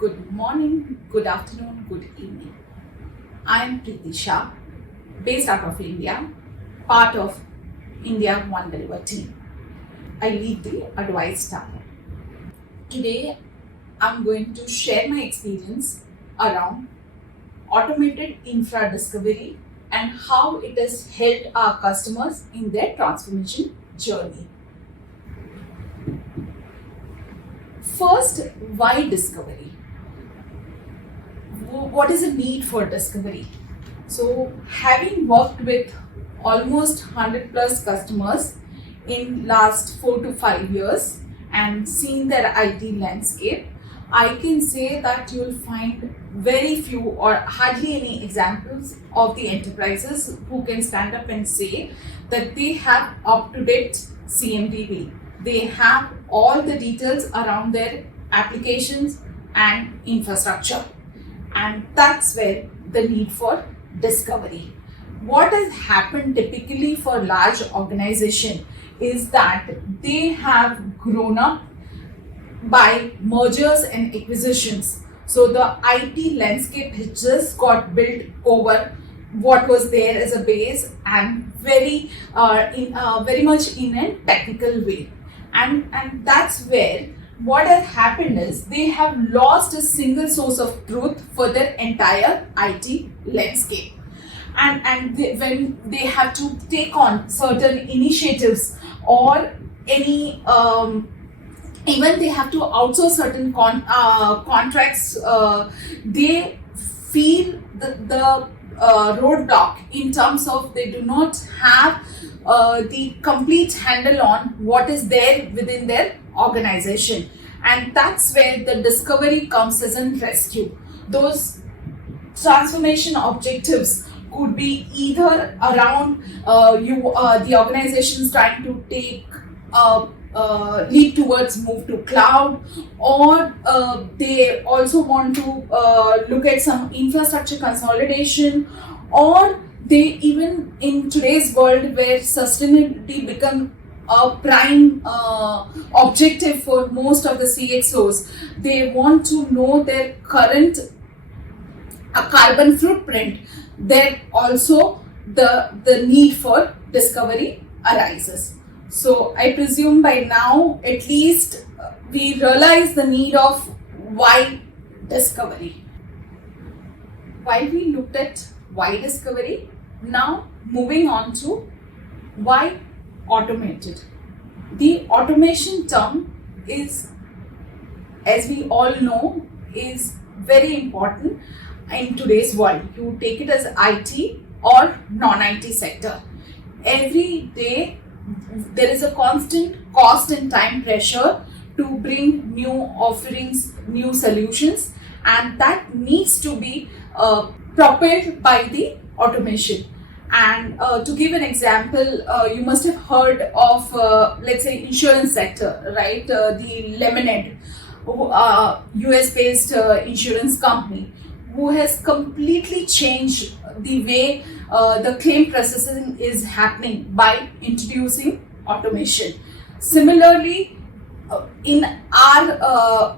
Good morning, good afternoon, good evening. I am Preeti Shah, based out of India, part of India One Deliver team. I lead the Advice Tower. Today, I'm going to share my experience around automated infra discovery and how it has helped our customers in their transformation journey. First, why discovery? What is the need for discovery? So, having worked with almost 100 plus customers in last 4 to 5 years and seen their IT landscape, I can say that you'll find very few or hardly any examples of the enterprises who can stand up and say that they have up-to-date CMDB. They have all the details around their applications and infrastructure. And that's where the need for discovery. What has happened typically for large organization is that they have grown up by mergers and acquisitions. So the IT landscape has just got built over what was there as a base and very much in a technical way. And that's where what has happened is they have lost a single source of truth for their entire IT landscape. When they have to take on certain initiatives or any even they have to outsource certain contracts, they feel the roadblock in terms of they do not have the complete handle on what is there within their organization, and that's where the discovery comes as a rescue. Those transformation objectives could be either around the organization is trying to take leap towards move to cloud, or they also want to look at some infrastructure consolidation, or they even in today's world where sustainability become a prime objective for most of the CXOs, they want to know their current carbon footprint. Then also the need for discovery arises. So I presume by now at least we realize the need of why discovery. While we looked at why discovery, now moving on to why automated. The automation term is, as we all know, is very important in today's world. You take it as IT or non-IT sector. Every day there is a constant cost and time pressure to bring new offerings, new solutions, and that needs to be propelled by the automation. And to give an example, you must have heard of, let's say, insurance sector, right? The Lemonade, US-based insurance company, who has completely changed the way the claim processing is happening by introducing automation. Similarly, in our,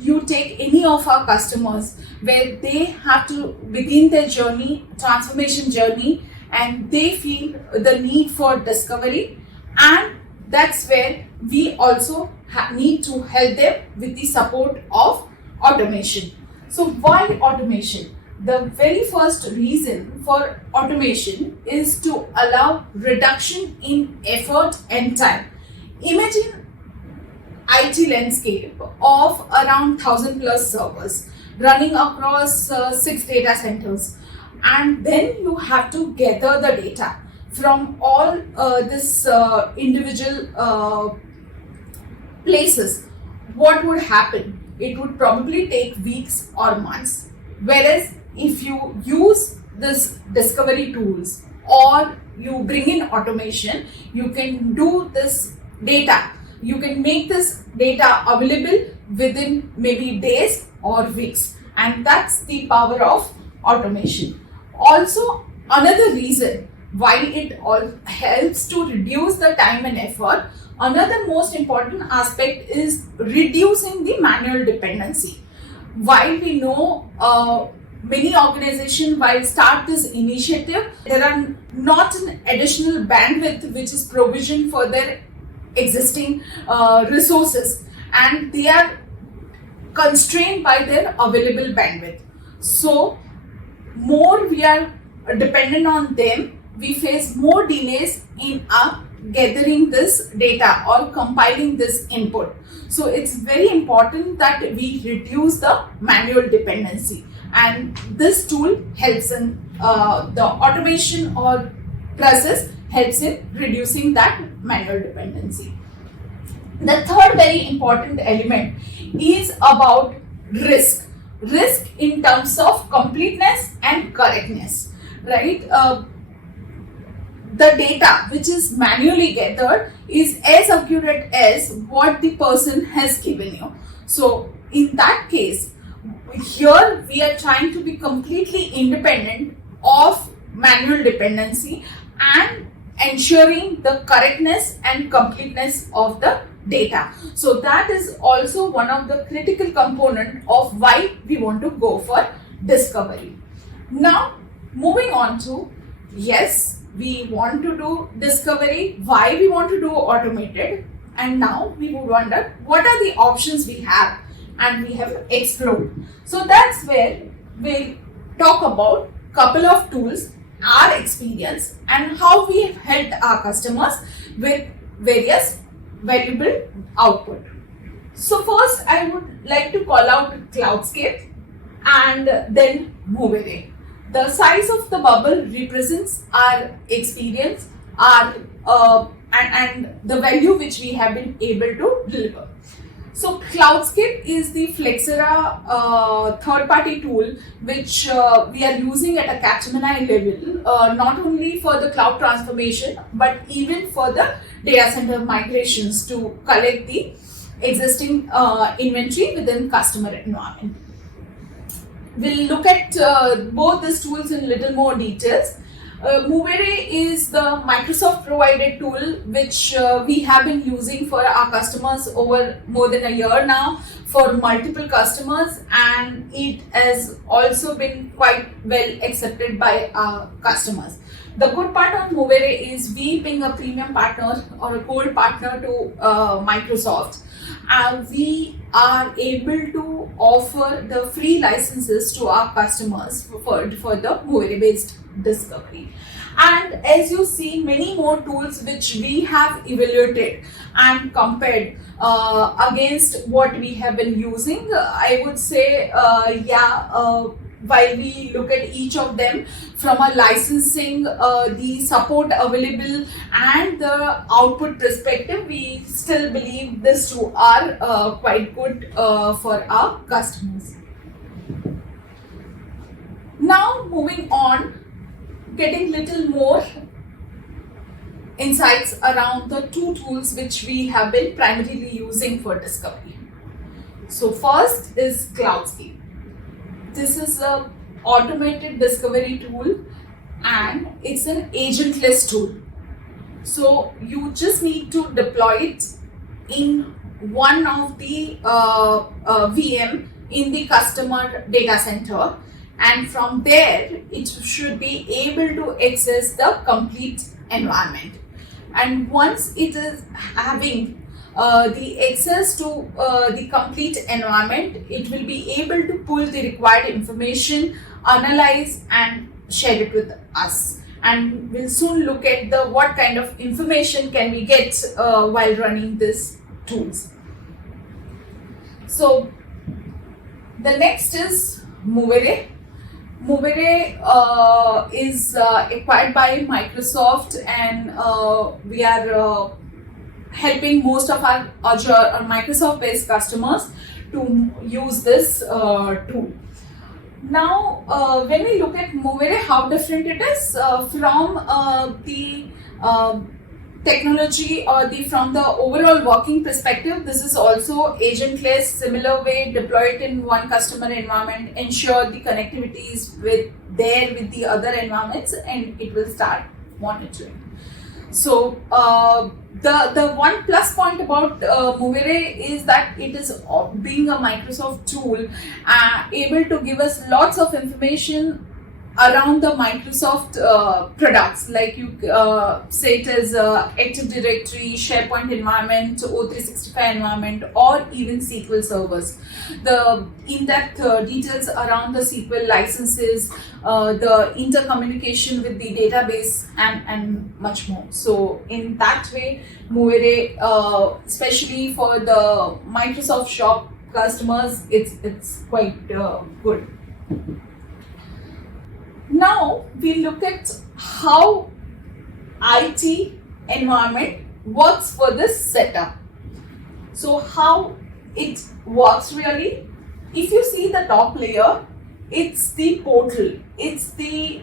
you take any of our customers where they have to begin their journey, transformation journey, and they feel the need for discovery, and that's where we also need to help them with the support of automation. So why automation? The very first reason for automation is to allow reduction in effort and time. Imagine IT landscape of around 1,000 plus servers running across 6 data centers, and then you have to gather the data from all this individual places. What would happen? It would probably take weeks or months. Whereas if you use this discovery tools or you bring in automation, you can do this data. You can make this data available within maybe days or weeks. And that's the power of automation. Also, another reason why it all helps to reduce the time and effort, another most important aspect is reducing the manual dependency. while we know many organizations while start this initiative, there are not an additional bandwidth which is provisioned for their existing resources, and they are constrained by their available bandwidth. So more we are dependent on them, we face more delays in gathering this data or compiling this input. So it's very important that we reduce the manual dependency, and this tool helps in the automation or process helps in reducing that manual dependency. The third very important element is about risk in terms of completeness and correctness, right? The data which is manually gathered is as accurate as what the person has given you. So in that case, here we are trying to be completely independent of manual dependency and ensuring the correctness and completeness of the data. So that is also one of the critical component of why we want to go for discovery. Now moving on to, yes, we want to do discovery, why we want to do automated, and now we would wonder what are the options we have, and we have explored. So that's where we'll talk about couple of tools, our experience, and how we have helped our customers with various valuable output. So first I would like to call out Cloudscape and then Movere. The size of the bubble represents our experience, our and the value which we have been able to deliver. So Cloudscape is the Flexera third-party tool which we are using at a Capgemini level, not only for the cloud transformation but even for the data center migrations to collect the existing inventory within customer environment. We'll look at both these tools in little more details. Movere is the Microsoft provided tool which we have been using for our customers over more than a year now for multiple customers, and it has also been quite well accepted by our customers. The good part on Movere is we being a premium partner or a gold partner to Microsoft, we are able to offer the free licenses to our customers for the Movere based discovery. And as you see, many more tools which we have evaluated and compared against what we have been using, I would say while we look at each of them from a licensing, the support available and the output perspective, we still believe these two are quite good for our customers. Now moving on, getting little more insights around the two tools which we have been primarily using for discovery. So first is Cloudscape. This is an automated discovery tool and it's an agentless tool. So you just need to deploy it in one of the VM in the customer data center, and from there it should be able to access the complete environment. And once it is having the access to the complete environment, it will be able to pull the required information, analyze and share it with us. And we'll soon look at the what kind of information can we get while running these tools. So the next is Movere. Movere is acquired by Microsoft, and we are helping most of our Azure or Microsoft based customers to use this tool. Now when we look at Movere, how different it is from the technology or from the overall working perspective, this is also agentless, similar way, deploy it in one customer environment, ensure the connectivity is with the other environments, and it will start monitoring. So the one plus point about Moveray is that it is being a Microsoft tool, able to give us lots of information around the Microsoft products, like you say it is Active Directory, SharePoint environment, O365 environment, or even SQL servers. The in-depth details around the SQL licenses, the intercommunication with the database, and much more. So in that way, Moveray, especially for the Microsoft Shop customers, it's quite good. Now we look at how IT environment works for this setup. So how it works really, if you see the top layer, it's the portal, it's the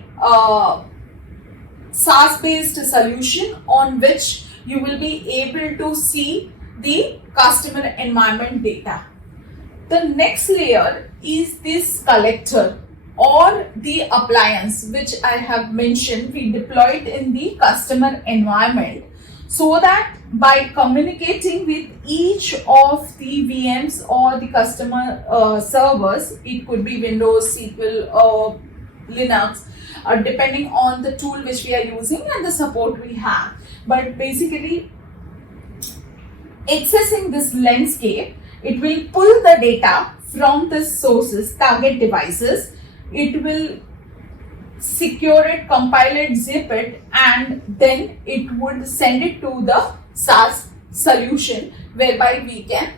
SaaS based solution on which you will be able to see the customer environment data. The next layer is this collector or the appliance, which I have mentioned, we deployed in the customer environment, so that by communicating with each of the VMs or the customer servers, it could be Windows, SQL, or Linux, depending on the tool which we are using and the support we have. But basically, accessing this landscape, it will pull the data from the sources, target devices. It will secure it, compile it, zip it, and then it would send it to the SaaS solution, whereby we can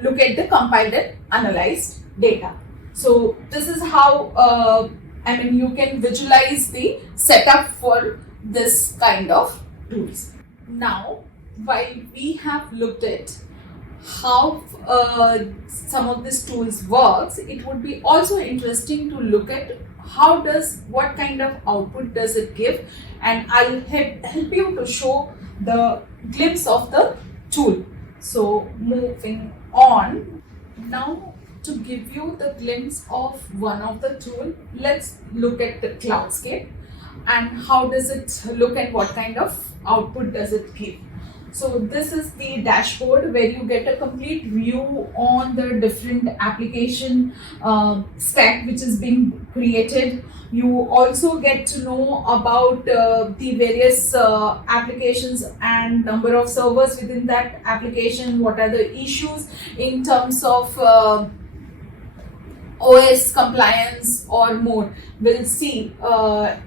look at the compiled and analyzed data. So this is how you can visualize the setup for this kind of tools. Now, while we have looked at how some of these tools works, it would be also interesting to look at what kind of output does it give, and I'll help you to show the glimpse of the tool. So moving on, now to give you the glimpse of one of the tool, let's look at the Cloudscape and how does it look and what kind of output does it give. So this is the dashboard where you get a complete view on the different application stack which is being created. You also get to know about the various applications and number of servers within that application, what are the issues in terms of OS compliance or more. We'll see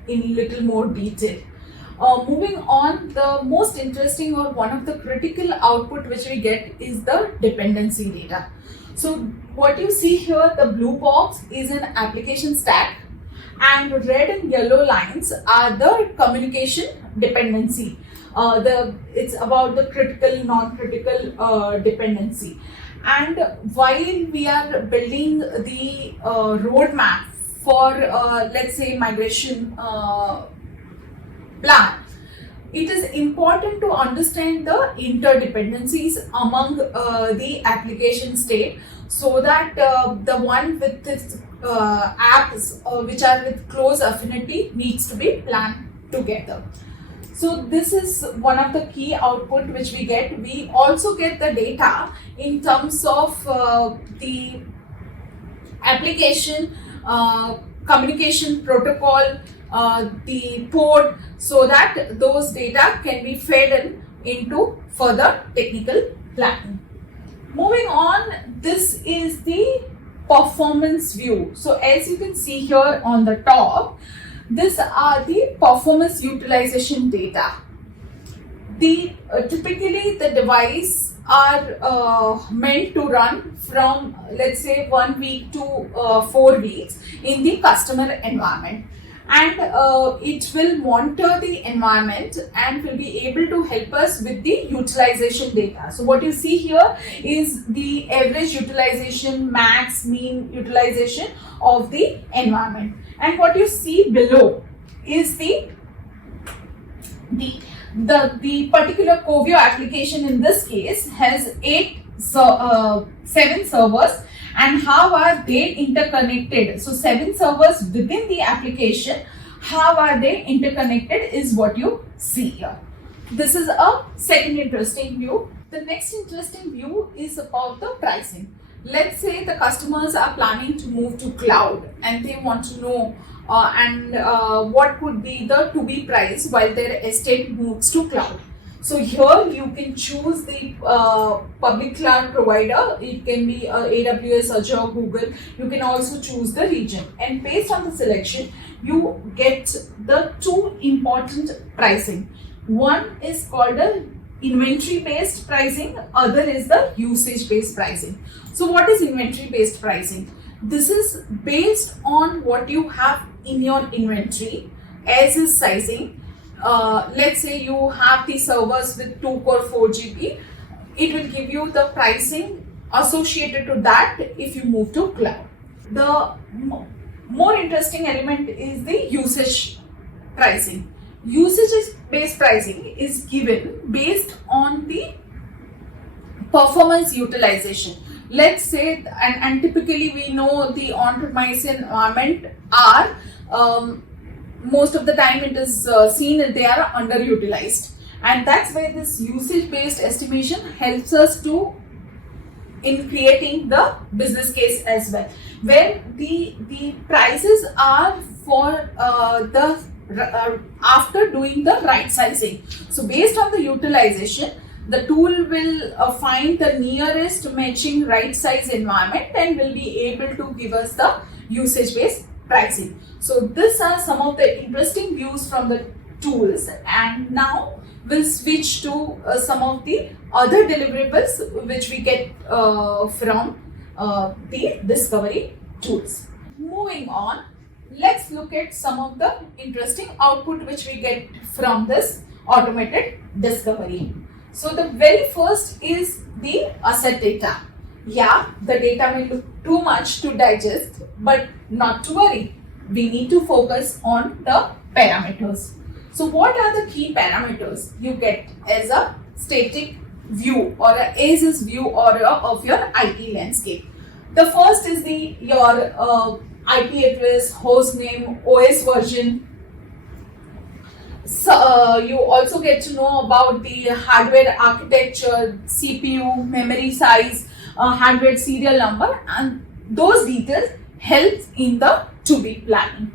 in little more detail. Moving on, the most interesting or one of the critical output which we get is the dependency data. So what you see here, the blue box is an application stack, and red and yellow lines are the communication dependency. It's about the critical, non-critical dependency. And while we are building the roadmap for let's say migration plan, it is important to understand the interdependencies among the application state, so that the one with its apps which are with close affinity needs to be planned together. So this is one of the key output which we get. We also get the data in terms of the application communication protocol, the port, so that those data can be fed into further technical planning. Moving on, this is the performance view. So as you can see here on the top, these are the performance utilization data. Typically the device are meant to run from, let's say, 1 week to 4 weeks in the customer environment, and it will monitor the environment and will be able to help us with the utilization data. So what you see here is the average utilization, max, mean utilization of the environment, and what you see below is the particular Coveo application in this case has 7 servers, and how are they interconnected. So 7 servers within the application, how are they interconnected is what you see here. This is a second interesting view. The next interesting view is about the pricing. Let's say the customers are planning to move to cloud and they want to know what could be the to be price while their estate moves to cloud. So here you can choose the public cloud provider. It can be AWS, Azure, Google. You can also choose the region, and based on the selection you get the two important pricing. One is called a inventory based pricing, other is the usage based pricing. So what is inventory based pricing? This is based on what you have in your inventory as is sizing. Let's say you have the servers with 2 core 4 GB, it will give you the pricing associated to that if you move to cloud. The more interesting element is the usage pricing. Usage based pricing is given based on the performance utilization. Let's say, and typically we know the on-premise environment are most of the time it is seen that they are underutilized, and that's why this usage based estimation helps us to in creating the business case as well, where the prices are for after doing the right sizing. So based on the utilization, the tool will find the nearest matching right size environment and will be able to give us the usage based pricing. So these are some of the interesting views from the tools, and now we'll switch to some of the other deliverables which we get from the discovery tools. Moving on, let's look at some of the interesting output which we get from this automated discovery. So the very first is the asset data. Yeah, the data may look too much to digest, but not to worry. We need to focus on the parameters. So what are the key parameters you get as a static view or a as-is view or of your IT landscape? The first is your IP address, host name, OS version. So you also get to know about the hardware architecture, CPU, memory size, hardware serial number, and those details helps in the to-be planning.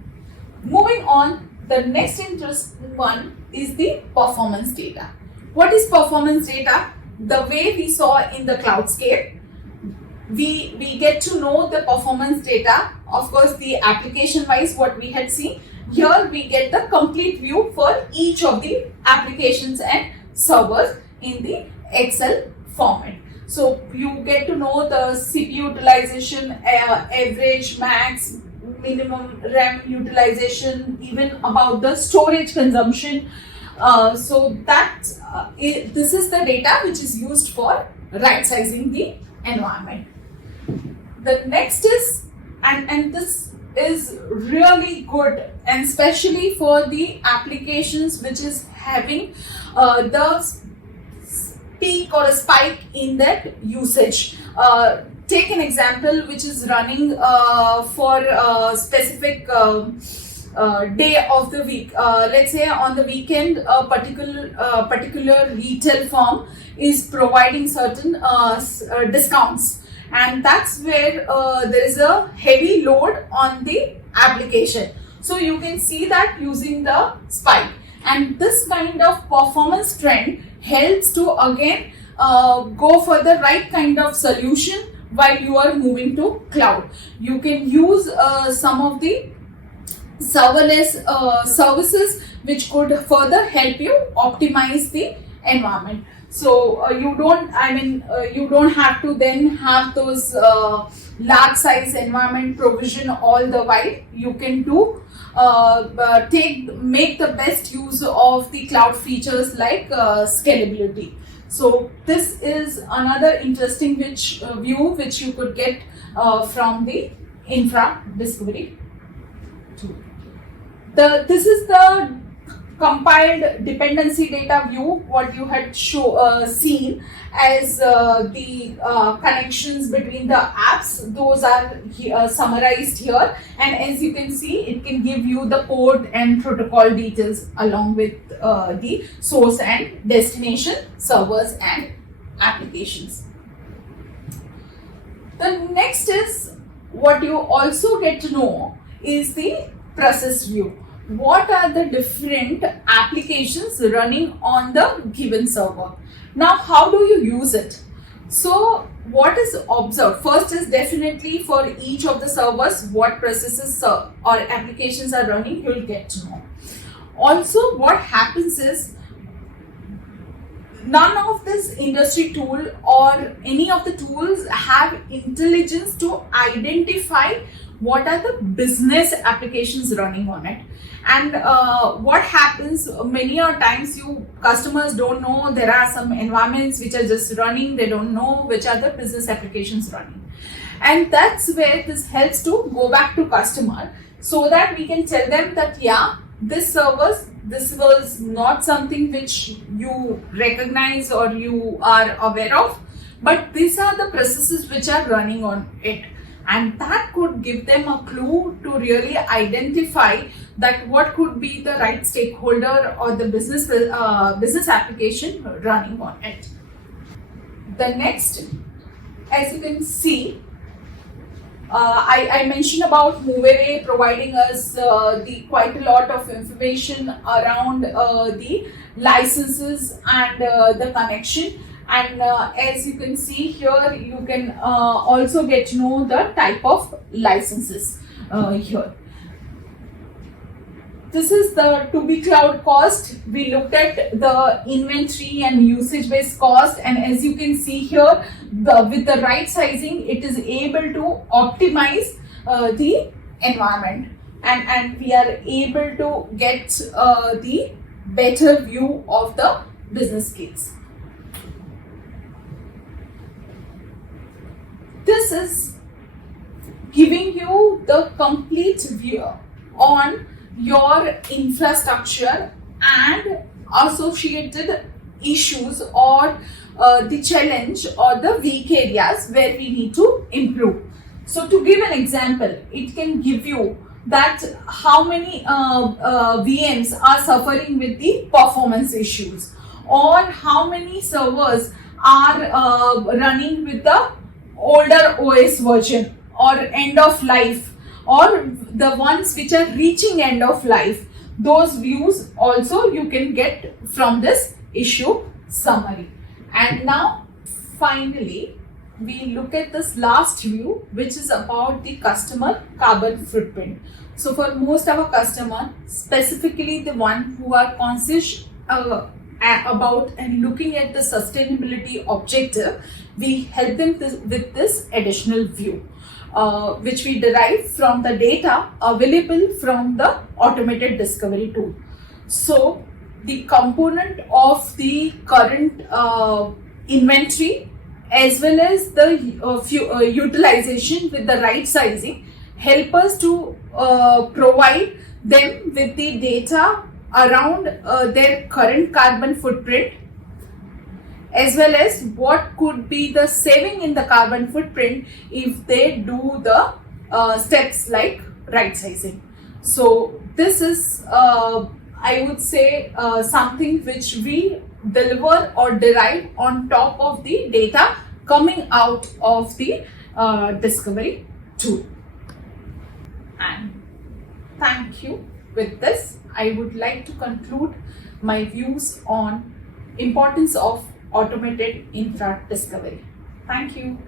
Moving on, the next interesting one is the performance data. What is performance data? The way we saw in the Cloudscape, we get to know the performance data. Of course, the application wise what we had seen, here we get the complete view for each of the applications and servers in the Excel format. So you get to know the CPU utilization, average, max, minimum RAM utilization, even about the storage consumption. So that this is the data which is used for right sizing the environment. The next is, and this is really good, and especially for the applications which is having the peak or a spike in that usage. Take an example which is running for a specific day of the week. Let's say on the weekend, a particular retail firm is providing certain discounts, and that's where there is a heavy load on the application. So you can see that using the spike, and this kind of performance trend helps to again go for the right kind of solution while you are moving to cloud. You can use some of the serverless services which could further help you optimize the environment. So you don't have to then have those large size environment provision all the while. You can do make the best use of the cloud features like scalability. So this is another interesting view which you could get from the infra discovery tool. This is the compiled dependency data view, what you had seen as the connections between the apps, those are summarized here, and as you can see, it can give you the port and protocol details along with the source and destination servers and applications. The next is what you also get to know is the process view. What are the different applications running on the given server? Now, how do you use it? So, what is observed? First is definitely for each of the servers, what processes or applications are running, you'll get to know. Also, what happens is, none of this industry tool or any of the tools have intelligence to identify what are the business applications running on it. And what happens many a times, you customers don't know, there are some environments which are just running, they don't know which are the business applications running. And that's where this helps to go back to customer, so that we can tell them that yeah, this was not something which you recognize or you are aware of, but these are the processes which are running on it. And that could give them a clue to really identify that what could be the right stakeholder or the business application running on it. The next, as you can see, I mentioned about MoveAway providing us quite a lot of information around the licenses and the connection. And as you can see here, you can also get to know the type of licenses here. This is the to-be-cloud cost. We looked at the inventory and usage-based cost, and as you can see here, with the right sizing, it is able to optimize the environment, and we are able to get the better view of the business case. This is giving you the complete view on your infrastructure and associated issues or the challenge or the weak areas where we need to improve. So to give an example, it can give you that how many VMs are suffering with the performance issues, or how many servers are running with the older OS version or end of life, or the ones which are reaching end of life. Those views also you can get from this issue summary. And now finally we look at this last view, which is about the customer carbon footprint. So for most of our customers, specifically the one who are conscious about and looking at the sustainability objective, we help them with this additional view, which we derive from the data available from the automated discovery tool. So the component of the current inventory as well as the utilization with the right sizing help us to provide them with the data around their current carbon footprint, as well as what could be the saving in the carbon footprint if they do the steps like right sizing. So this is I would say something which we deliver or derive on top of the data coming out of the discovery tool. And thank you. With this, I would like to conclude my views on importance of automated infra discovery. Thank you.